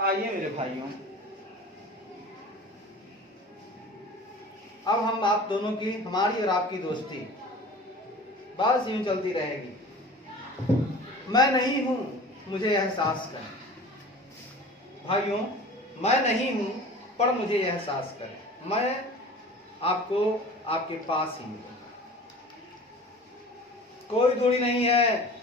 आइए मेरे भाइयों, अब हम आप दोनों की, हमारी और आपकी दोस्ती बस यूं चलती रहेगी। मैं नहीं हूं मुझे एहसास कर, भाइयों मैं नहीं हूं पर मुझे एहसास कर, मैं आपको आपके पास ही मिलूंगा। कोई दूरी नहीं है,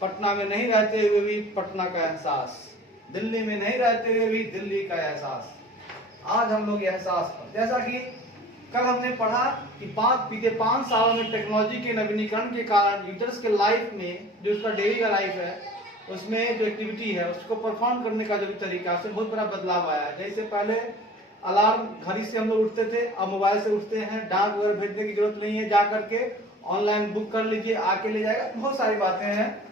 पटना में नहीं रहते हुए भी पटना का एहसास, दिल्ली में नहीं रहते हुए भी दिल्ली का एहसास। आज हम लोग एहसास पर, जैसा कि कल हमने पढ़ा कि बीते 5 सालों में टेक्नोलॉजी के नवीनीकरण के कारण यूजर्स के लाइफ में, जो उसका डेली का लाइफ है, उसमें जो एक्टिविटी है उसको परफॉर्म करने का जो भी तरीका है उसमें बहुत बड़ा बदलाव आया है। जैसे पहले अलार्म घड़ी से हम लोग उठते थे, अब मोबाइल से उठते हैं, डाक वगैरह भेजने की जरूरत नहीं है, जा करके ऑनलाइन बुक कर लीजिए, आके ले जाएगा। बहुत सारी बातें हैं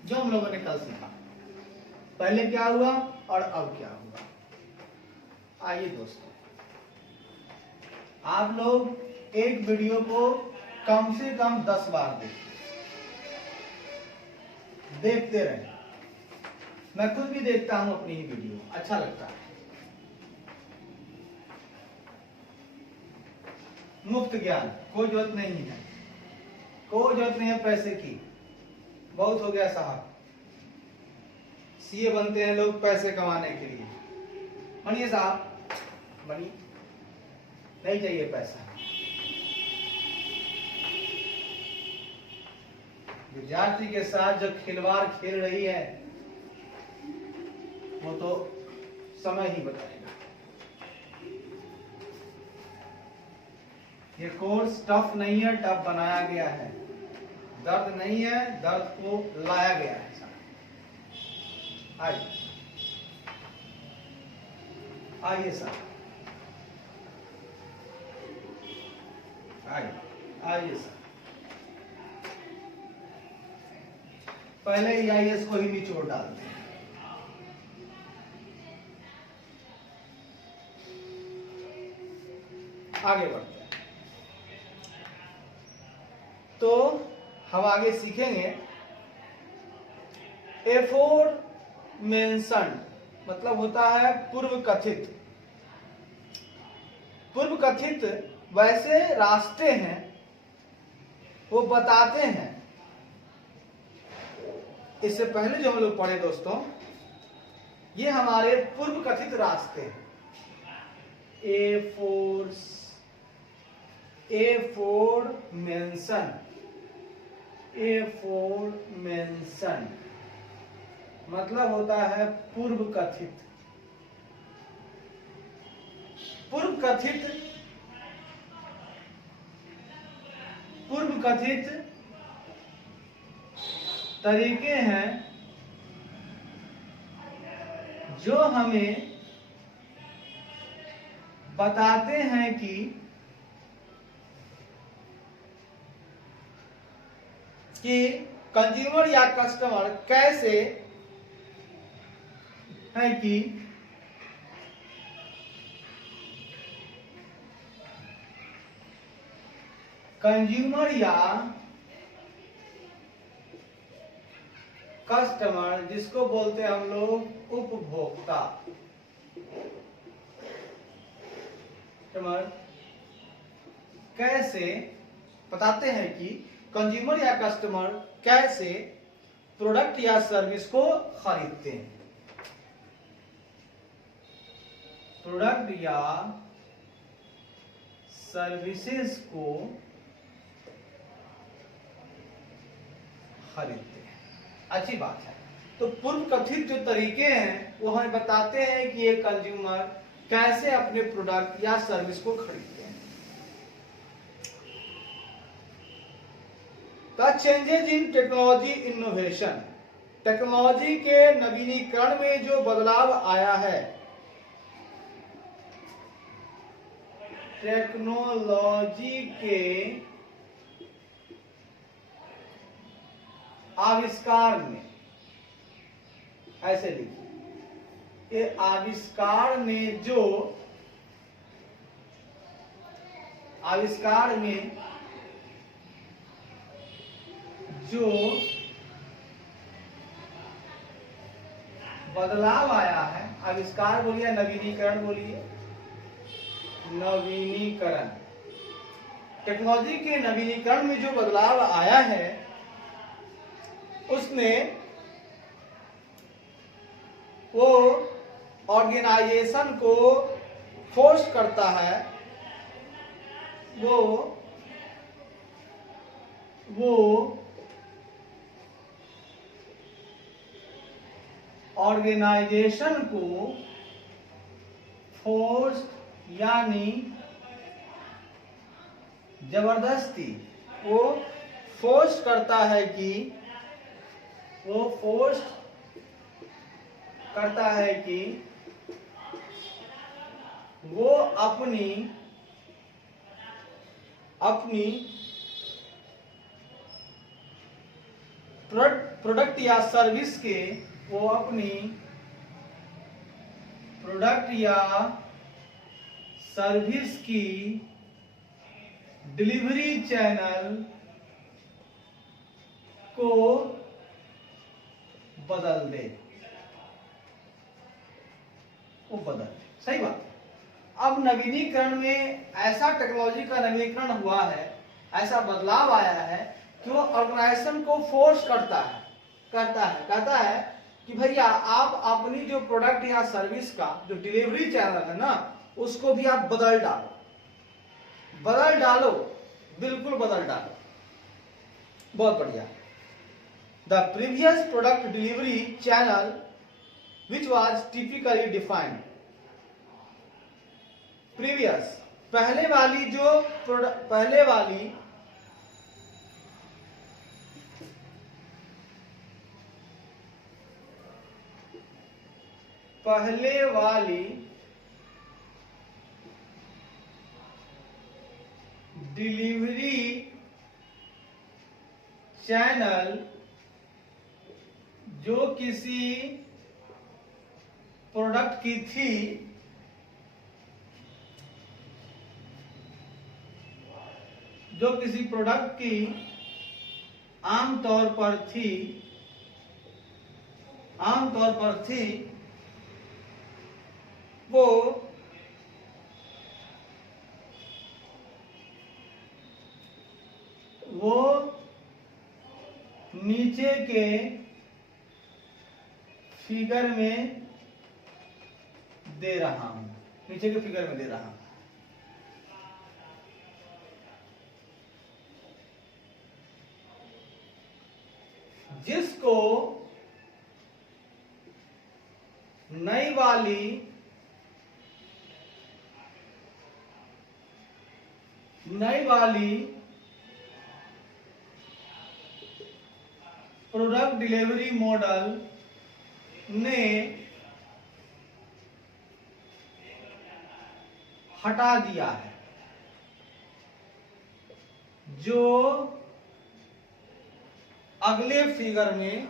जो हम लोगों ने कल सीखा। पहले क्या हुआ और अब क्या हुआ। आइए दोस्तों, आप लोग एक वीडियो को कम से कम 10 बार देखते रहे। मैं खुद भी देखता हूं अपनी ही वीडियो, अच्छा लगता है। मुफ्त ज्ञान, कोई जरूरत नहीं है, कोई जरूरत नहीं है पैसे की। बहुत हो गया साहब, सीए बनते हैं लोग पैसे कमाने के लिए। बनिए साहब, बनिए, नहीं चाहिए पैसा। विद्यार्थी के साथ जो खिलवाड़ खेल रही है वो तो समय ही बताएगा। ये कोर्स टफ नहीं है, टफ बनाया गया है। दर्द नहीं है, दर्द को लाया गया है। आइए आइए सर, आइए आइए सर। पहले EIS को ही निचोड़ डालते हैं। आगे बढ़ते हैं। तो हम आगे सीखेंगे एफोरमेंशन्ड मतलब होता है पूर्व कथित। पूर्व कथित वैसे रास्ते हैं, वो बताते हैं। इससे पहले जो हम लोग पढ़े दोस्तों, ये हमारे पूर्व कथित रास्ते हैं। एफोरमेंशन मतलब होता है पूर्व कथित। पूर्व कथित तरीके हैं जो हमें बताते हैं कि कंज्यूमर या कस्टमर कैसे है कि कंज्यूमर या कस्टमर, जिसको बोलते हैं हम लोग उपभोक्ता, कैसे बताते हैं कि कंज्यूमर या कस्टमर कैसे प्रोडक्ट या सर्विस को खरीदते हैं। प्रोडक्ट या सर्विसेज को खरीदते हैं। अच्छी बात है। तो पूर्व कथित जो तरीके हैं वो हमें बताते हैं कि एक कंज्यूमर कैसे अपने प्रोडक्ट या सर्विस को खरीदते हैं। The changes in technology innovation, technology के नवीनीकरण में जो बदलाव आया है, टेक्नोलॉजी के आविष्कार में, ऐसे लिखिए, ये आविष्कार में जो बदलाव आया है, आविष्कार बोलिए, नवीनीकरण बोलिए, नवीनीकरण, टेक्नोलॉजी के नवीनीकरण में जो बदलाव आया है उसने वो ऑर्गेनाइजेशन को फोर्स करता है, वो ऑर्गेनाइजेशन को फोर्स यानी जबरदस्ती, वो फोर्स करता है कि वो अपनी प्रोडक्ट या सर्विस के, वो अपनी प्रोडक्ट या सर्विस की डिलीवरी चैनल को बदल दे, वो बदल, सही बात। अब नवीनीकरण में ऐसा टेक्नोलॉजी का नवीनीकरण हुआ है, ऐसा बदलाव आया है कि वो ऑर्गेनाइजेशन को फोर्स कहता है कि भैया आप अपनी जो प्रोडक्ट या सर्विस का जो डिलीवरी चैनल है ना, उसको भी आप बदल डालो, बिल्कुल बदल डालो। बहुत बढ़िया। The previous product delivery channel which was typically defined, previous पहले वाली डिलीवरी चैनल जो किसी प्रोडक्ट की थी, जो किसी प्रोडक्ट की आमतौर पर थी, वो नीचे के फिगर में दे रहा हूं, जिसको नई वाली प्रोडक्ट डिलीवरी मॉडल ने हटा दिया है, जो अगले फिगर में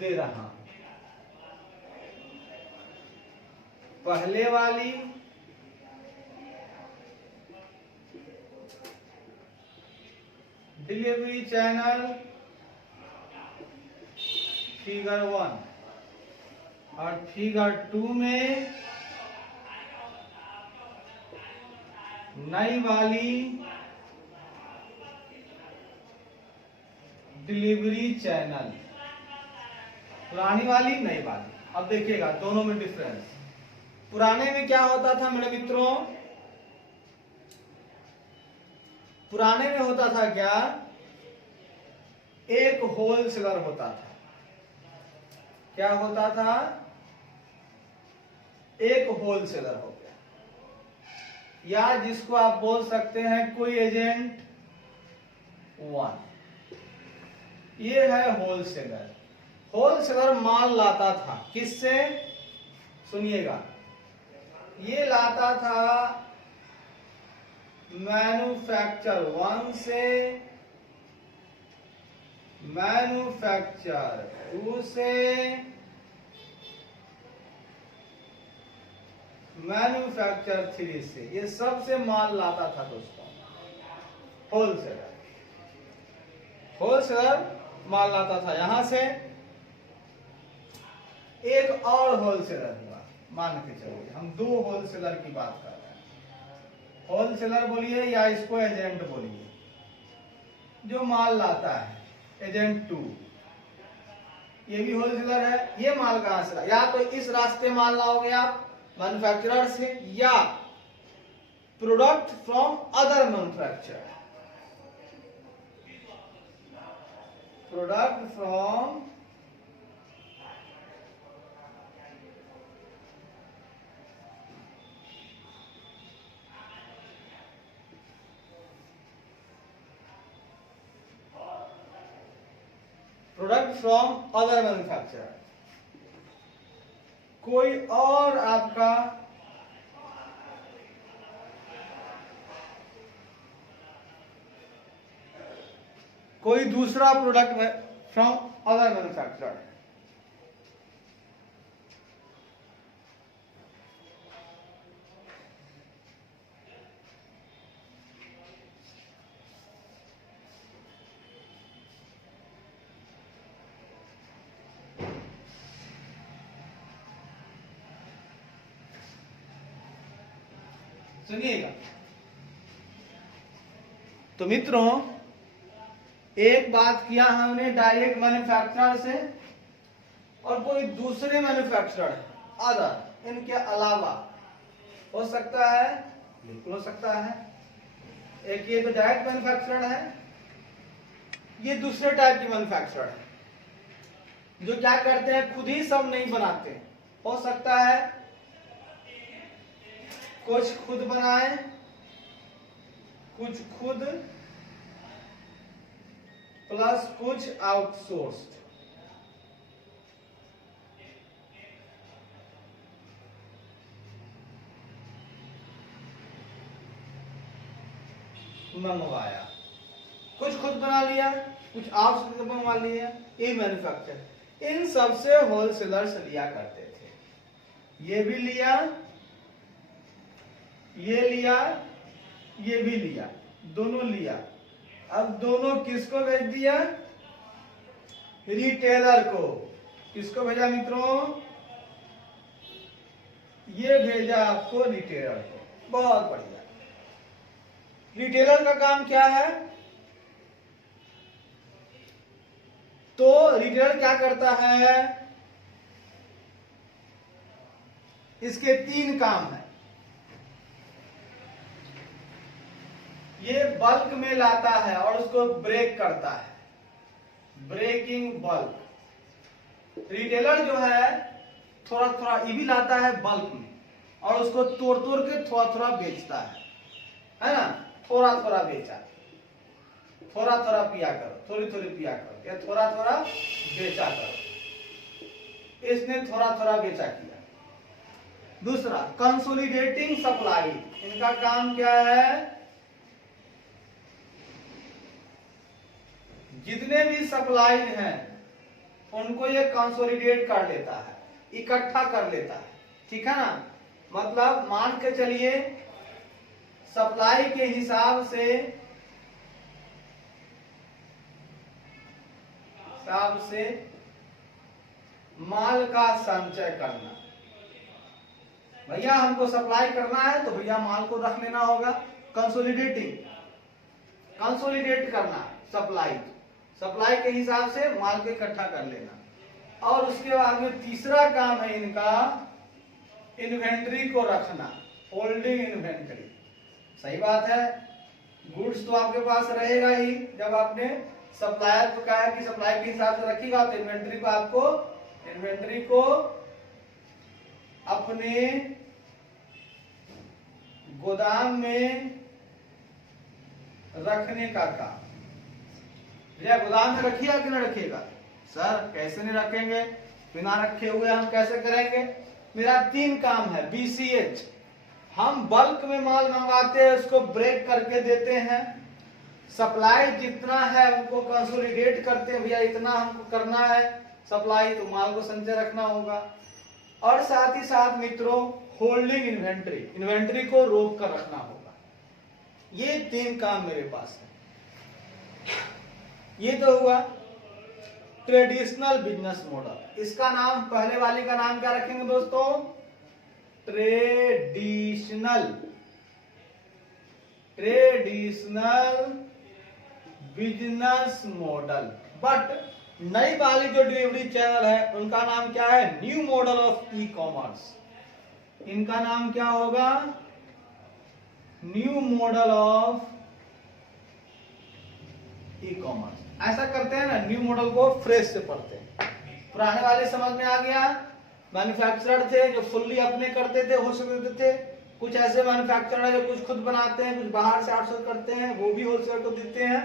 दे रहा हूं। पहले वाली डिलीवरी चैनल फिगर 1 और फिगर 2 में नई वाली डिलीवरी चैनल, पुरानी वाली नई वाली। अब देखिएगा दोनों में डिफरेंस। पुराने में क्या होता था मेरे मित्रों, पुराने में होता था क्या, एक होलसेलर होता था। क्या होता था, एक होलसेलर हो गया, या जिसको आप बोल सकते हैं कोई एजेंट 1। ये है होलसेलर। होलसेलर माल लाता था किससे, सुनिएगा, ये लाता था मैन्युफैक्चर 1 से, मैन्युफैक्चर 2 से, मैन्युफैक्चर 3 से, ये सब से माल लाता था दोस्तों होलसेलर। होलसेलर माल लाता था यहां से, एक और होलसेलर हुआ, मान के चलिए हम दो होलसेलर की बात कर रहे हैं। होलसेलर बोलिए या इसको एजेंट बोलिए, जो माल लाता है एजेंट 2, ये भी होलसेलर है। ये माल कहां से ला, या तो इस रास्ते माल लाओगे आप मैन्युफैक्चरर से, या product from other manufacturer, product from other manufacturer. कोई और आपका कोई दूसरा प्रोडक्ट फ्रॉम अदर मैन्युफैक्चरर, सुनिएगा। तो मित्रों, एक बात किया हमने डायरेक्ट मैन्युफैक्चरर से, और कोई दूसरे मैन्युफैक्चरर अदर, इनके अलावा हो सकता है, बिल्कुल हो सकता है। एक ये तो डायरेक्ट मैन्युफैक्चरर है, ये दूसरे टाइप की मैन्युफैक्चरर है, जो क्या करते हैं खुद ही सब नहीं बनाते। हो सकता है कुछ खुद बनाए, कुछ खुद प्लस कुछ आउटसोर्स्ड। मंगवाया, कुछ खुद बना लिया, कुछ आउटसोर्स मंगवा लिया, ये मैन्युफैक्चर। इन सबसे होलसेलर्स लिया करते थे। ये भी लिया, ये लिया, ये भी लिया, दोनों लिया। अब दोनों किसको भेज दिया? रिटेलर को। किसको भेजा मित्रों? ये भेजा आपको रिटेलर को। बहुत बढ़िया। रिटेलर का काम क्या है? तो रिटेलर क्या करता है? इसके 3 काम है। ये बल्क में लाता है और उसको ब्रेक करता है, ब्रेकिंग बल्क। रिटेलर जो है थोड़ा थोड़ा ये भी लाता है बल्क में, और उसको तोड़ तोड़ के थोड़ा थोड़ा बेचता है ना? थोड़ा थोड़ा बेचा, थोड़ा थोड़ा पिया करो, थोड़ी थोड़ी पिया करो, या थोड़ा थोड़ा बेचा करो। इसने थोड़ा थोड़ा बेचा किया। दूसरा, कंसोलिडेटिंग सप्लाई। इनका काम क्या है? जितने भी सप्लाई हैं उनको ये कंसोलिडेट कर लेता है, इकट्ठा कर लेता है। ठीक है ना? मतलब मान के चलिए सप्लाई के हिसाब से माल का संचय करना। भैया हमको सप्लाई करना है तो भैया माल को रख लेना होगा। कंसोलिडेटिंग, कंसोलिडेट करना सप्लाई के हिसाब से माल को इकट्ठा कर लेना। और उसके बाद में तीसरा काम है इनका इन्वेंट्री को रखना, होल्डिंग इन्वेंट्री। सही बात है, गुड्स तो आपके पास रहेगा ही। जब आपने सप्लायर को कहा कि सप्लाई के हिसाब से रखिएगा तो इन्वेंट्री को अपने गोदाम में रखने का काम। भैया गोदाम में रखिएगा कि नहीं रखिएगा? सर कैसे नहीं रखेंगे, बिना रखे हुए हम कैसे करेंगे? मेरा 3 काम है। BCH, हम बल्क में माल मंगाते हैं, उसको ब्रेक करके देते हैं। सप्लाई जितना है उनको कंसोलिडेट करते हैं, भैया इतना हमको करना है सप्लाई, तो माल को संचय रखना होगा। और साथ ही साथ मित्रों होल्डिंग इन्वेंट्री, इन्वेंट्री को रोक कर रखना होगा। ये 3 काम मेरे पास है। ये तो हुआ ट्रेडिशनल बिजनेस मॉडल। इसका नाम, पहले वाली का नाम क्या रखेंगे दोस्तों? Traditional business model. बट नई वाली जो डिलीवरी चैनल है उनका नाम क्या है? New model of e commerce. इनका नाम क्या होगा? New model of e commerce. ऐसा करते हैं ना, न्यू मॉडल को फ्रेश से पढ़ते हैं। पुराने वाले समझ में आ गया, मैन्युफैक्चरर थे जो फुल्ली अपने करते थे, होलसेल देते थे। कुछ ऐसे मैन्युफैक्चरर है जो कुछ खुद बनाते हैं, कुछ बाहर से आउटसोर्स करते हैं, वो भी होलसेलर को देते हैं।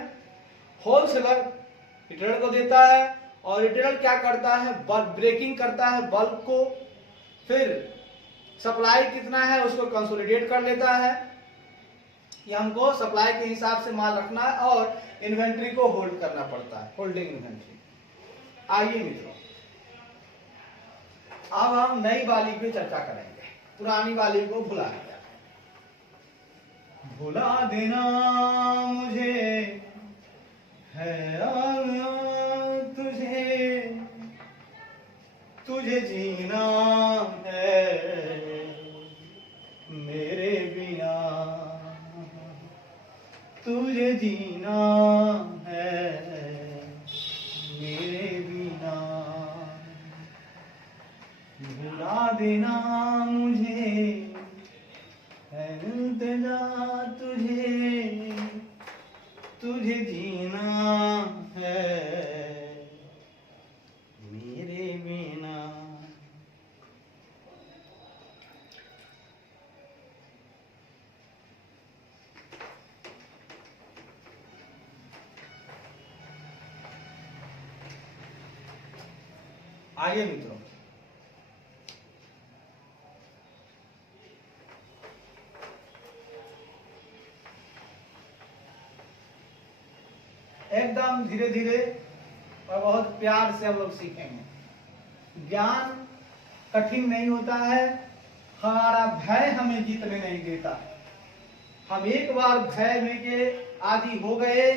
होलसेलर रिटेलर को देता है और रिटेलर क्या करता है? बल्क ब्रेकिंग करता है बल्क को, फिर सप्लाई कितना है उसको कंसोलिडेट कर लेता है कि हमको सप्लाई के हिसाब से माल रखना है और इन्वेंट्री को होल्ड करना पड़ता है, होल्डिंग इन्वेंट्री। आइए मित्रों, अब हम नई वाली पे चर्चा करेंगे, पुरानी वाली को भुला दिया। भुला देना मुझे है तुझे, तुझे जीना है मेरे बिना, तुझे जीना है मेरे बिना। भुला देना मुझे है इल्तिजा तुझे, तुझे जीना है मेरे बिना। आइए मित्रों, एकदम धीरे धीरे और बहुत प्यार से हम लोग सीखेंगे। ज्ञान कठिन नहीं होता है, हमारा भय हमें जीतने नहीं देता। हम एक बार भय में के आदि हो गए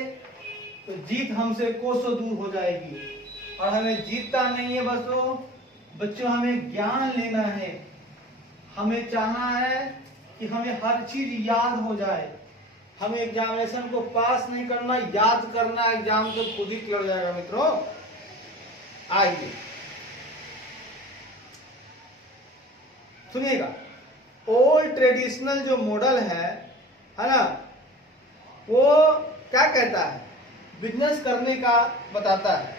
तो जीत हमसे कोसों दूर हो जाएगी। और हमें जीतता नहीं है बच्चों, हमें ज्ञान लेना है। हमें चाहना है कि हमें हर चीज याद हो जाए। हमें एग्जामिनेशन को पास नहीं करना, याद करना। एग्जाम तो खुद ही क्लियर हो जाएगा मित्रों। आइए सुनिएगा, ओल्ड ट्रेडिशनल जो मॉडल है ना, वो क्या कहता है? बिजनेस करने का बताता है।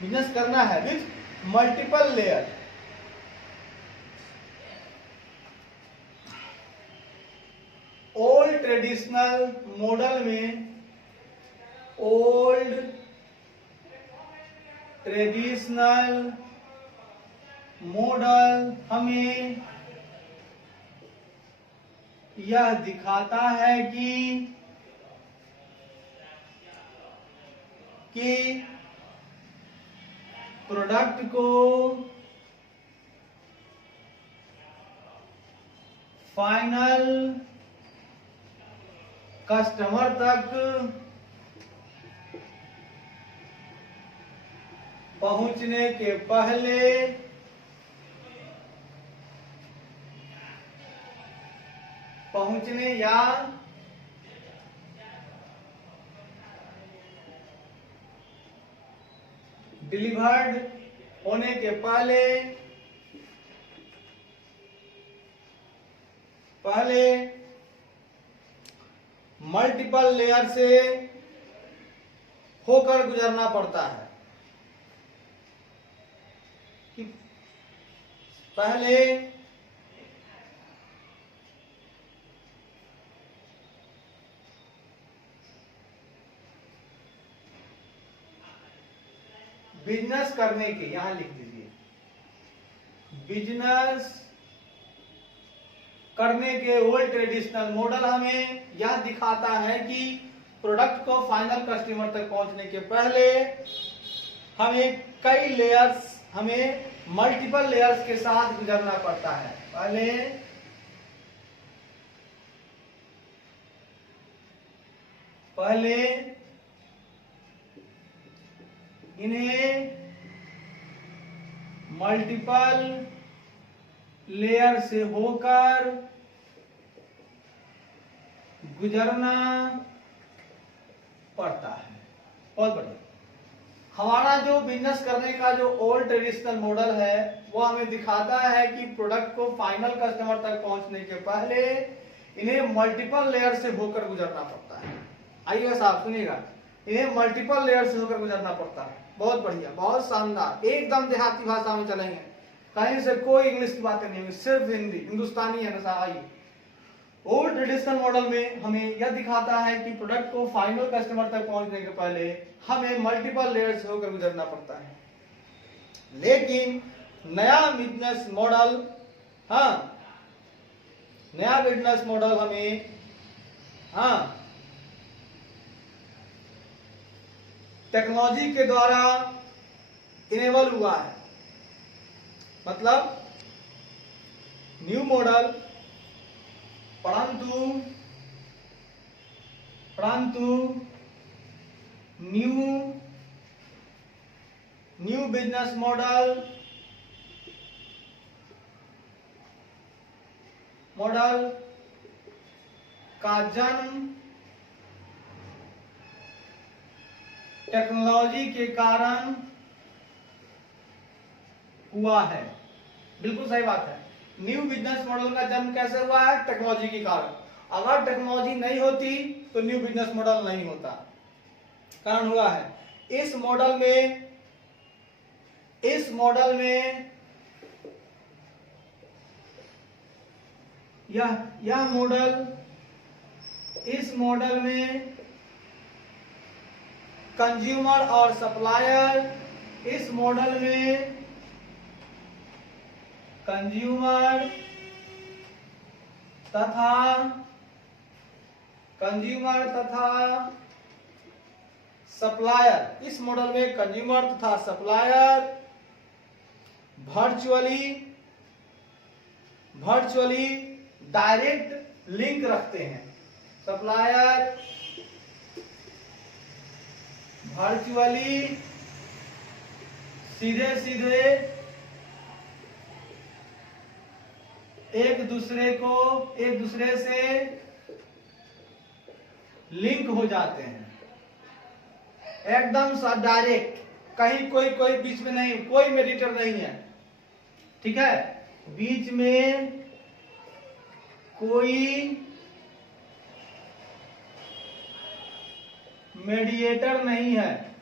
बिजनेस करना है with multiple layer. Old traditional model में, ओल्ड ट्रेडिशनल मॉडल हमें यह दिखाता है कि प्रोडक्ट को फाइनल कस्टमर तक पहुंचने के पहले पहुंचने या डिलीवर्ड होने के पहले मल्टीपल लेयर से होकर गुजरना पड़ता है। कि पहले बिजनेस करने के, यहां लिख दीजिए, बिजनेस करने के ओल्ड ट्रेडिशनल मॉडल हमें यह दिखाता है कि प्रोडक्ट को फाइनल कस्टमर तक पहुंचने के पहले हमें कई लेयर्स, हमें मल्टीपल लेयर्स के साथ गुजरना पड़ता है। पहले इन्हें मल्टीपल लेयर से होकर गुजरना पड़ता है। बहुत बढ़िया। हमारा जो बिजनेस करने का जो ओल्ड ट्रेडिशनल मॉडल है वो हमें दिखाता है कि प्रोडक्ट को फाइनल कस्टमर तक पहुंचने के पहले इन्हें मल्टीपल लेयर से होकर गुजरना पड़ता है। आइए साहब सुनिएगा, इन्हें मल्टीपल लेयर से होकर गुजरना पड़ता है। बहुत बढ़िया, बहुत शानदार, एकदम देहाती भाषा में चलेंगे, कहीं से कोई इंग्लिश की बातें नहीं होगी, सिर्फ हिंदी, हिंदुस्तानी है ना साहब। आइए, ओल्ड ट्रेडिशनल मॉडल में हमें यह दिखाता है कि प्रोडक्ट को फाइनल कस्टमर तक पहुंचने के पहले हमें मल्टीपल लेयर से होकर गुजरना पड़ता है। लेकिन नया बिजनेस मॉडल, हाँ, नया बिजनेस मॉडल हमें, हाँ, टेक्नोलॉजी के द्वारा इनेबल हुआ है। मतलब न्यू मॉडल, परंतु न्यू बिजनेस मॉडल का जन्म टेक्नोलॉजी के कारण हुआ है। बिल्कुल सही बात है। न्यू बिजनेस मॉडल का जन्म कैसे हुआ है? टेक्नोलॉजी के कारण। अगर टेक्नोलॉजी नहीं होती तो न्यू बिजनेस मॉडल नहीं होता। कारण हुआ है इस मॉडल में इस मॉडल में कंज्यूमर और सप्लायर, इस मॉडल में कंज्यूमर तथा सप्लायर, इस मॉडल में कंज्यूमर तथा सप्लायर वर्चुअली डायरेक्ट लिंक रखते हैं। सप्लायर वर्चुअली सीधे एक दूसरे से लिंक हो जाते हैं, एकदम सा डायरेक्ट, कहीं कोई बीच में नहीं, कोई मेडिएटर नहीं है। ठीक है, बीच में कोई मेडिएटर नहीं है,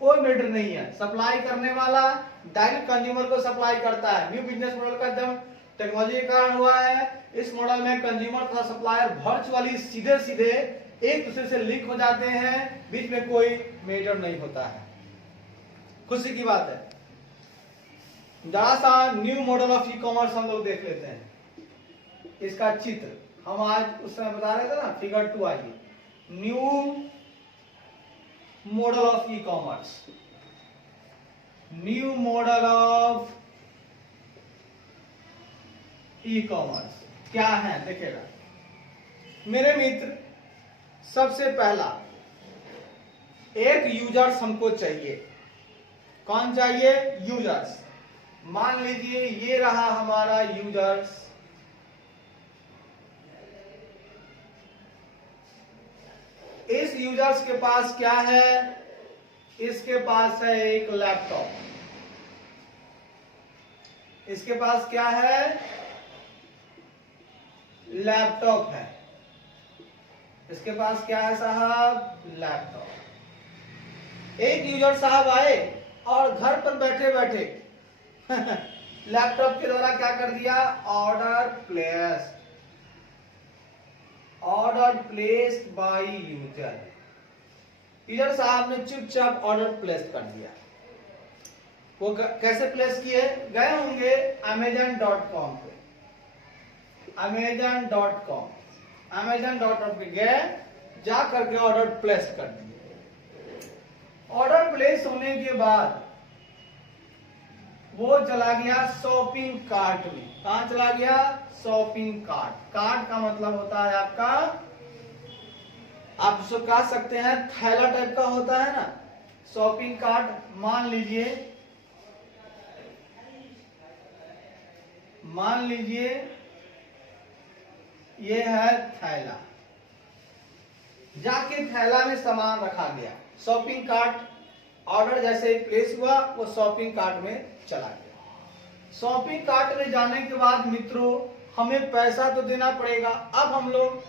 कोई मेडिएटर नहीं है। सप्लाई करने वाला डायरेक्ट कंज्यूमर को सप्लाई करता है। न्यू बिजनेस मॉडल का जब टेक्नोलॉजी के कारण हुआ है, इस मॉडल में कंज्यूमर तथा सप्लायर वर्चुअली सीधे एक दूसरे से लिंक हो जाते हैं, बीच में कोई मेडिएटर नहीं होता है। खुशी की बात है। जरा सा new model of e commerce हम लोग देख लेते हैं। इसका चित्र हम आज उस समय बता रहे थे ना, फिगर 2। आइए, new model of e commerce, new model of e commerce क्या है देखिएगा मेरे मित्र। सबसे पहला एक यूजर्स हमको चाहिए। कौन चाहिए? यूजर्स। मान लीजिए ये रहा हमारा यूजर्स। इस यूजर्स के पास क्या है? इसके पास है एक लैपटॉप। इसके पास क्या है? लैपटॉप है। इसके पास क्या है साहब? लैपटॉप। एक यूजर साहब आए और घर पर बैठे बैठे लैपटॉप के द्वारा क्या कर दिया? Order placed by user. User साहब ने चुपचाप ऑर्डर प्लेस कर दिया। वो कैसे प्लेस किए? गए होंगे amazon.com पे, amazon.com पे गए, जा करके ऑर्डर प्लेस कर दिए। ऑर्डर प्लेस होने के बाद वो चला गया शॉपिंग कार्ट में। कहां चला गया? Shopping cart. कार्ट का मतलब होता है आपका, आप जिसको कह सकते हैं थैला टाइप का होता है ना, शॉपिंग कार्ट, मान लीजिए ये है थैला, जाके थैला में सामान रखा गया, शॉपिंग कार्ट ऑर्डर जैसे ही प्लेस हुआ वो शॉपिंग कार्ट में चला गया। शॉपिंग कार्ट में जाने के बाद मित्रों हमें पैसा तो देना पड़ेगा। अब हम लोग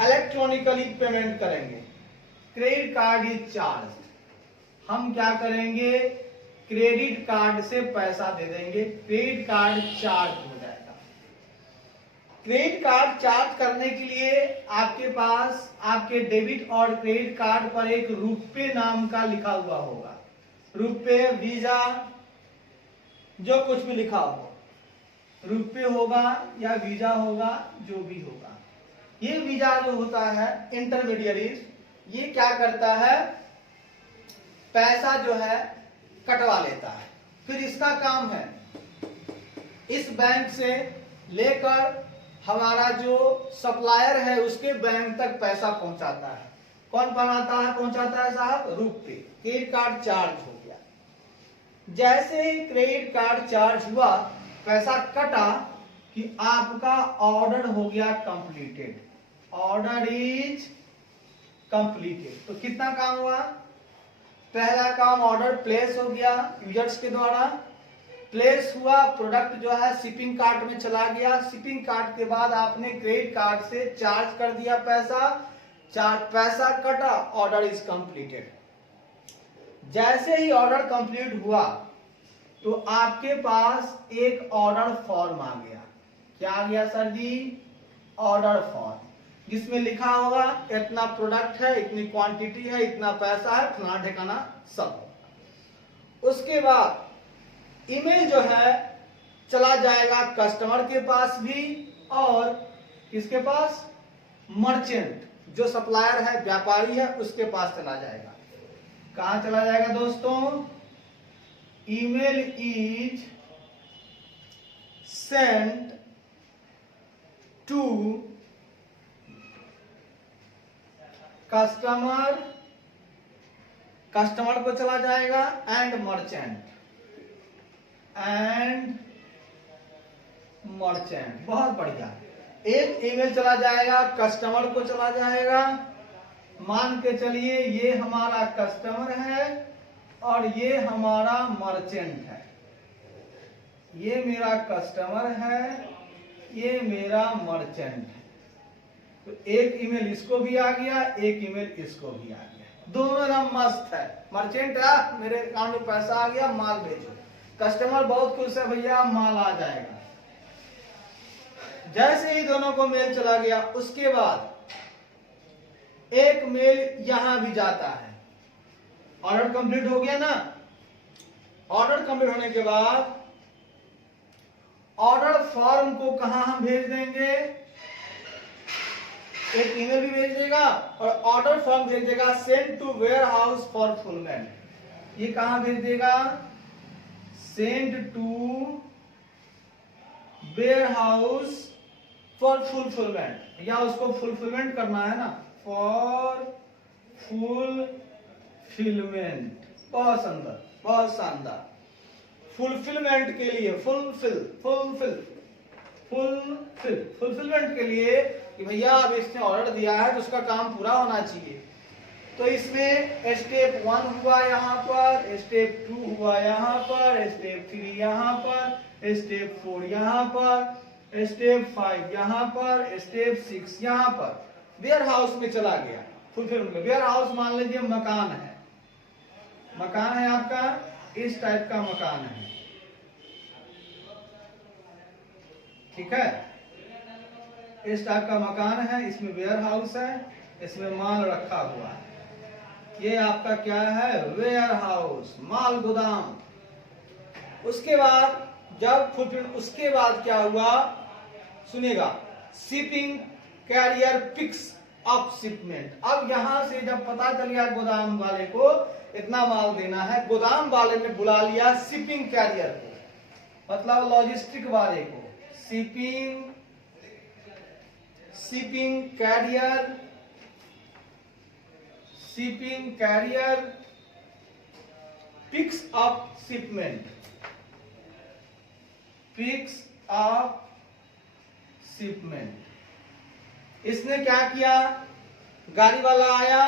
इलेक्ट्रॉनिकली पेमेंट करेंगे। क्रेडिट कार्ड इज चार्ज, हम क्या करेंगे, क्रेडिट कार्ड से पैसा दे देंगे, क्रेडिट कार्ड चार्ज हो जाएगा। क्रेडिट कार्ड चार्ज करने के लिए आपके पास आपके डेबिट और क्रेडिट कार्ड पर एक रुपए नाम का लिखा हुआ होगा, रुपए, वीजा, जो कुछ भी लिखा हो, रुपए होगा या वीजा होगा, जो भी होगा। ये वीजा जो होता है इंटरमीडियरीज, ये क्या करता है, पैसा जो है कटवा लेता है। फिर इसका काम है इस बैंक से लेकर हमारा जो सप्लायर है उसके बैंक तक पैसा पहुंचाता है। कौन पहुंचाता है साहब, रुपए। क्रेडिट कार्ड चार्ज हो गया। जैसे ही क्रेडिट कार्ड चार्ज हुआ, पैसा कटा कि आपका ऑर्डर हो गया कंप्लीटेड, ऑर्डर इज कंप्लीटेड। तो कितना काम हुआ, पहला काम ऑर्डर प्लेस हो गया यूजर्स के द्वारा, प्लेस हुआ, प्रोडक्ट जो है शिपिंग कार्ट में चला गया, शिपिंग कार्ट के बाद आपने क्रेडिट कार्ड से चार्ज कर दिया पैसा, पैसा कटा, ऑर्डर इज कंप्लीटेड। जैसे ही ऑर्डर कंप्लीट हुआ तो आपके पास एक ऑर्डर फॉर्म आ गया। क्या आ गया सर जी, ऑर्डर फॉर्म, जिसमें लिखा होगा इतना प्रोडक्ट है, इतनी क्वांटिटी है, इतना पैसा है, फलाना ठिकाना सब। उसके बाद ईमेल जो है चला जाएगा कस्टमर के पास भी और किसके पास, मर्चेंट, जो सप्लायर है, व्यापारी है, उसके पास चला जाएगा। कहां चला जाएगा दोस्तों, email is sent to customer, customer को चला जाएगा, एंड मर्चेंट, बहुत बढ़िया। एक ईमेल चला जाएगा, कस्टमर को चला जाएगा, मान के चलिए ये हमारा कस्टमर है और ये हमारा मर्चेंट है, ये मेरा कस्टमर है, ये मेरा मर्चेंट है। तो एक ईमेल इसको भी आ गया, एक ईमेल इसको भी आ गया, दोनों ना मस्त है। मर्चेंट है, मेरे अकाउंट में पैसा आ गया, माल भेजो, कस्टमर बहुत खुश है, भैया माल आ जाएगा। जैसे ही दोनों को मेल चला गया, उसके बाद एक मेल यहां भी जाता है, ऑर्डर कंप्लीट हो गया ना। ऑर्डर कंप्लीट होने के बाद ऑर्डर फॉर्म को कहां हम भेज देंगे, एक ईमेल भी भेज देगा और ऑर्डर फॉर्म भेज देगा, send to warehouse for fulfilment. ये कहां भेज देगा, send to warehouse for fulfilment, या उसको फुलफिलमेंट करना है ना, फॉर फुलफिलमेंट। बहुत सुंदर, बहुत शानदार। फुलफिलमेंट के लिए, फुलफिलमेंट के लिए कि भैया अब इसने ऑर्डर दिया है तो उसका काम पूरा होना चाहिए। तो इसमें स्टेप 1 हुआ यहाँ पर, स्टेप 2 हुआ यहाँ पर, स्टेप 3 यहाँ पर, स्टेप 4 यहाँ पर, स्टेप 5 यहाँ पर, स्टेप 6 यहाँ पर। वेयर हाउस में चला गया फुलफिलमेंट। वेयर हाउस मान लीजिए मकान है, मकान है आपका, इस टाइप का मकान है, ठीक है, इस टाइप का मकान है, इसमें वेयर हाउस है, इसमें माल रखा हुआ है। ये आपका क्या है, वेयर हाउस, माल गोदाम। उसके बाद जब फुलफिल, उसके बाद क्या हुआ सुनिएगा, shipping carrier picks up shipment. अब यहां से जब पता चल गया गोदाम वाले को इतना माल देना है, गोदाम वाले ने बुला लिया शिपिंग कैरियर को, मतलब लॉजिस्टिक वाले को, shipping carrier picks up shipment, picks up shipment. इसने क्या किया, गाड़ी वाला आया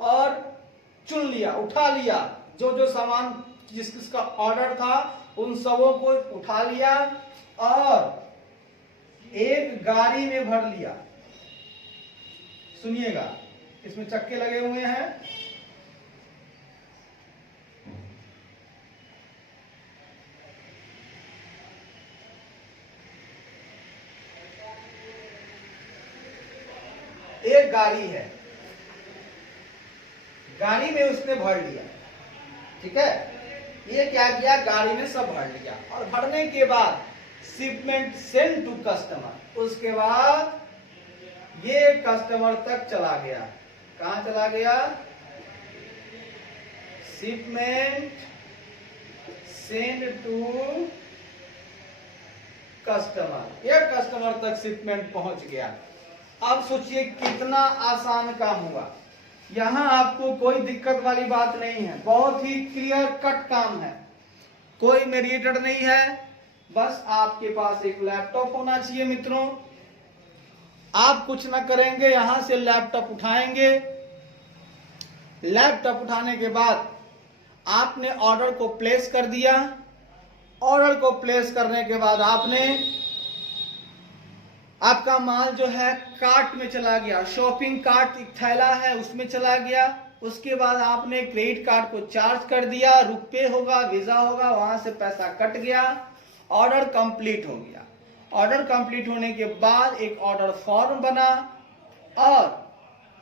और चुन लिया, उठा लिया, जो जो सामान जिसका ऑर्डर था उन सबों को उठा लिया और एक गाड़ी में भर लिया। सुनिएगा, इसमें चक्के लगे हुए हैं, एक गाड़ी है, गाड़ी में उसने भर लिया, ठीक है। ये क्या किया, गाड़ी में सब भर लिया और भरने के बाद शिपमेंट सेंड टू कस्टमर, उसके बाद ये कस्टमर तक चला गया। कहां चला गया, शिपमेंट सेंड टू कस्टमर, ये कस्टमर तक शिपमेंट पहुंच गया। अब सोचिए कितना आसान काम हुआ, यहां आपको कोई दिक्कत वाली बात नहीं है, बहुत ही क्लियर कट काम है, कोई मेडिएटर नहीं है। बस आपके पास एक लैपटॉप होना चाहिए मित्रों। आप कुछ ना करेंगे, यहां से लैपटॉप उठाएंगे, लैपटॉप उठाने के बाद आपने ऑर्डर को प्लेस कर दिया, ऑर्डर को प्लेस करने के बाद आपका माल जो है कार्ट में चला गया, शॉपिंग कार्ट एक थैला है उसमें चला गया। उसके बाद आपने क्रेडिट कार्ड को चार्ज कर दिया, रुपए होगा, वीजा होगा, वहां से पैसा कट गया, ऑर्डर कंप्लीट हो गया। ऑर्डर कंप्लीट होने के बाद एक ऑर्डर फॉर्म बना और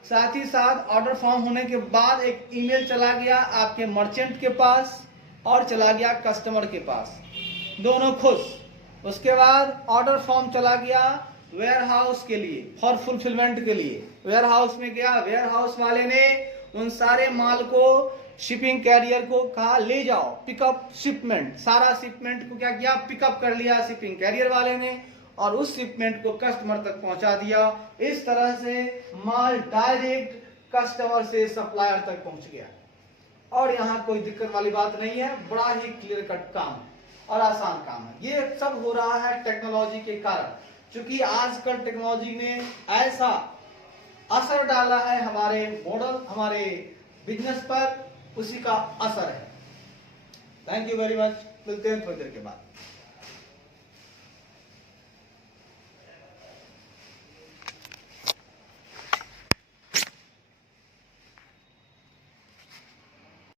साथ ही साथ ऑर्डर फॉर्म होने के बाद एक ईमेल चला गया आपके मर्चेंट के पास और चला गया कस्टमर के पास, दोनों खुश। उसके बाद ऑर्डर फॉर्म चला गया वेयर हाउस के लिए, फॉर फुलफिलमेंट के लिए। वेयर हाउस में गया, वेयर हाउस वाले ने उन सारे माल को शिपिंग कैरियर को कहा ले जाओ, पिकअप शिपमेंट, सारा शिपमेंट को क्या किया, पिकअप कर लिया शिपिंग कैरियर वाले ने और उस शिपमेंट को कस्टमर तक पहुंचा दिया। इस तरह से माल डायरेक्ट कस्टमर से सप्लायर तक पहुंच गया और यहाँ कोई दिक्कत वाली बात नहीं है, बड़ा ही क्लियर कट काम और आसान काम है। ये सब हो रहा है टेक्नोलॉजी के कारण, क्योंकि आजकल टेक्नोलॉजी ने ऐसा असर डाला है हमारे मॉडल, हमारे बिजनेस पर, उसी का असर है। थैंक यू वेरी मच, मिलते हैं थोड़ी देर के बाद।